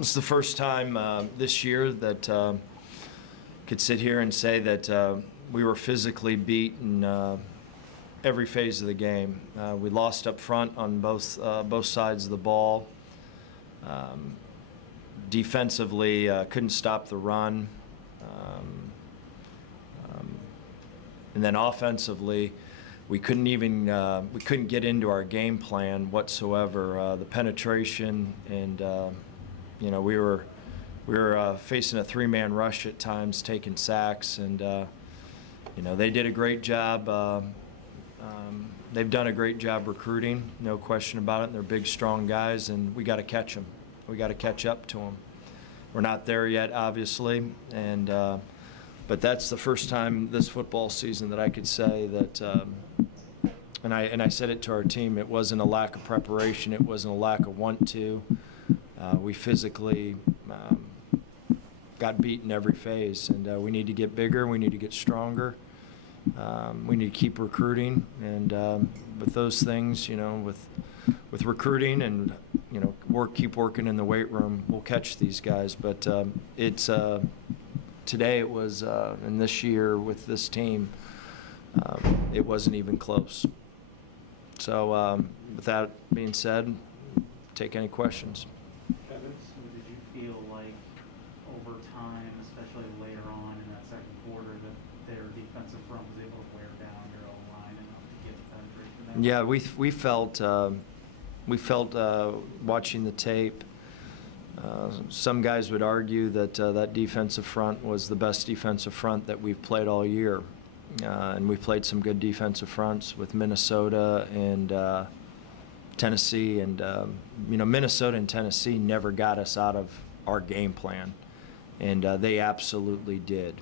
It's the first time this year that could sit here and say that we were physically beat in every phase of the game. We lost up front on both sides of the ball. Defensively, couldn't stop the run. And then offensively, we couldn't get into our game plan whatsoever. The penetration, and you know, we were facing a three-man rush at times, taking sacks, and you know, they did a great job. They've done a great job recruiting, no question about it. And they're big, strong guys, and we got to catch them. We got to catch up to them. We're not there yet, obviously, and but that's the first time this football season that I could say that. And I said it to our team. It wasn't a lack of preparation. It wasn't a lack of want to. We physically got beat in every phase, and we need to get bigger. We need to get stronger. We need to keep recruiting, and with those things, you know, with recruiting and, you know, keep working in the weight room, we'll catch these guys. But it's today it was, and this year with this team, it wasn't even close. So with that being said, take any questions. Kevin, so did you feel like over time, especially later on in that second quarter, that their defensive front was able to wear down your O-line enough to get the penetration there? Yeah, we felt watching the tape. Some guys would argue that that defensive front was the best defensive front that we've played all year. And we played some good defensive fronts with Minnesota and Tennessee. And, you know, Minnesota and Tennessee never got us out of our game plan. And they absolutely did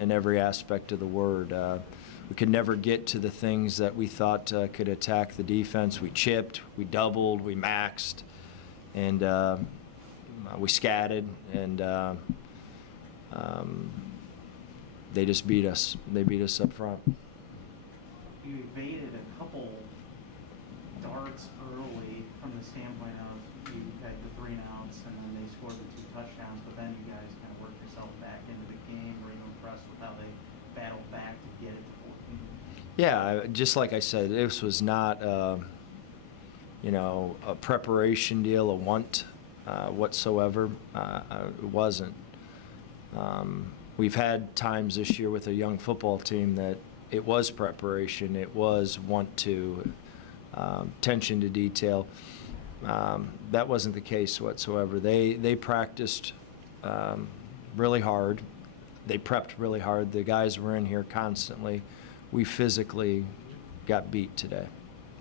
in every aspect of the word. We could never get to the things that we thought could attack the defense. We chipped, we doubled, we maxed, and we scattered. And they just beat us. They beat us up front. You evaded a couple darts early from the standpoint of you had the 3 and outs and then they scored the 2 touchdowns, but then you guys kind of worked yourself back into the game. Were you impressed with how they battled back to get it to 14? Yeah, just like I said, this was not, you know, a preparation deal, a want whatsoever. It wasn't. We've had times this year with a young football team that it was preparation, it was want to, attention to detail. That wasn't the case whatsoever. They practiced really hard. They prepped really hard. The guys were in here constantly. We physically got beat today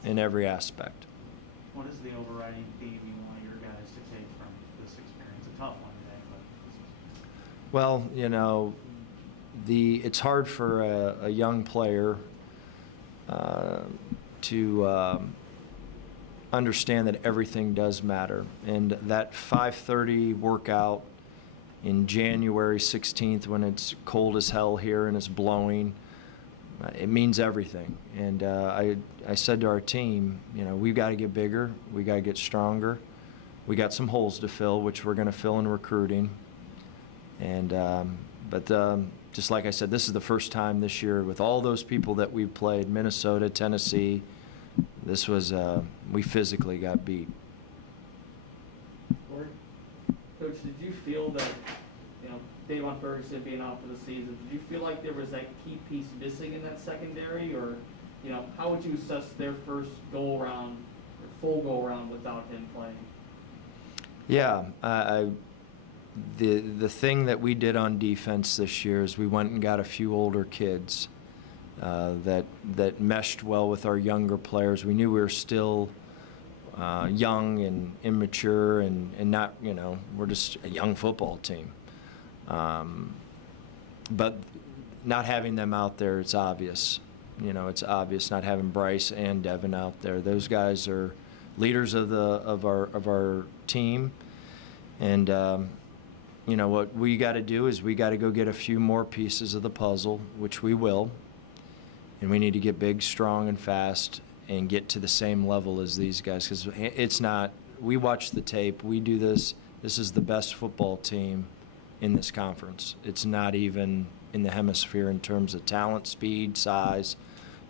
in every aspect. What is the overriding theme you want your guys to take from this experience? A tough one today, but. Well, you know, it's hard for a young player to understand that everything does matter. And that 5:30 workout in January 16th when it's cold as hell here and it's blowing, it means everything. And I said to our team, you know, we've got to get bigger, we got to get stronger. We got some holes to fill, which we're going to fill in recruiting. And but just like I said, this is the first time this year with all those people that we've played, Minnesota, Tennessee, this was, we physically got beat. Coach, did you feel that, you know, Davon Ferguson being out for the season, did you feel like there was that key piece missing in that secondary? Or, you know, how would you assess their first go-around, or full go-around without him playing? Yeah, the thing that we did on defense this year is we went and got a few older kids that meshed well with our younger players. We knew we were still young and immature and not, you know, we're just a young football team. But not having them out there, it's obvious. You know, it's obvious not having Bryce and Devin out there. Those guys are leaders of our team, and you know what we got to do is we got to go get a few more pieces of the puzzle, which we will, and we need to get big, strong, and fast, and get to the same level as these guys, because it's not. We watch the tape. We do this This is the best football team in this conference. It's not even in the hemisphere in terms of talent, speed, size.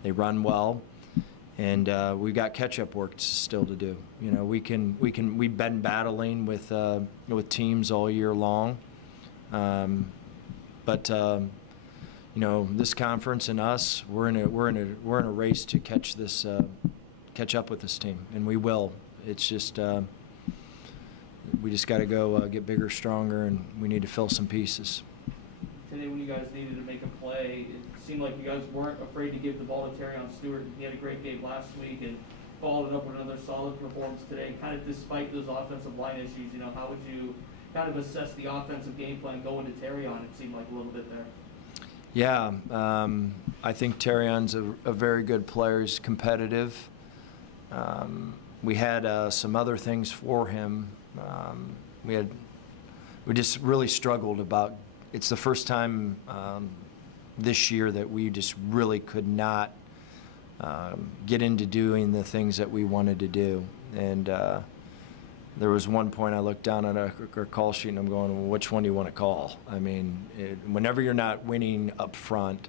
They run well, and we've got catch-up work still to do. You know, we've been battling with teams all year long, but you know, this conference and us, we're in a race to catch up with this team, and we will. It's just we just got to go get bigger, stronger, and we need to fill some pieces. Today, when you guys needed to make a play, it seemed like you guys weren't afraid to give the ball to Terrion Stewart. He had a great game last week and followed it up with another solid performance today. Kind of despite those offensive line issues, you know, how would you kind of assess the offensive game plan going to Terrion? It seemed like a little bit there. Yeah, I think Terrion's a very good player. He's competitive. We had some other things for him. We just really struggled about. It's the first time this year that we just really could not get into doing the things that we wanted to do. And there was one point I looked down at our call sheet and I'm going, well, which one do you want to call? I mean, whenever you're not winning up front,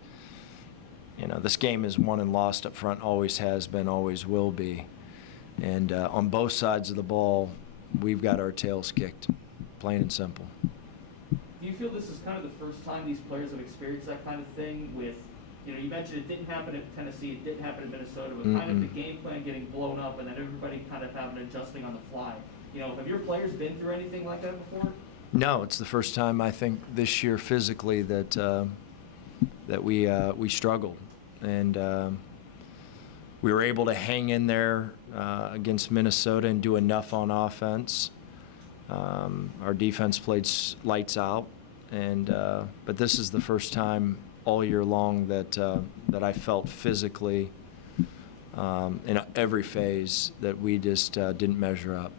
you know, this game is won and lost up front, always has been, always will be. And on both sides of the ball, we've got our tails kicked, plain and simple. Do you feel this is kind of the first time these players have experienced that kind of thing with, you know, you mentioned it didn't happen at Tennessee, it didn't happen in Minnesota, but kind of the game plan getting blown up and then everybody kind of having adjusting on the fly. You know, have your players been through anything like that before? No, it's the first time I think this year physically that we struggled, and we were able to hang in there against Minnesota and do enough on offense. Our defense played lights out, and but this is the first time all year long that I felt physically in every phase that we just didn't measure up.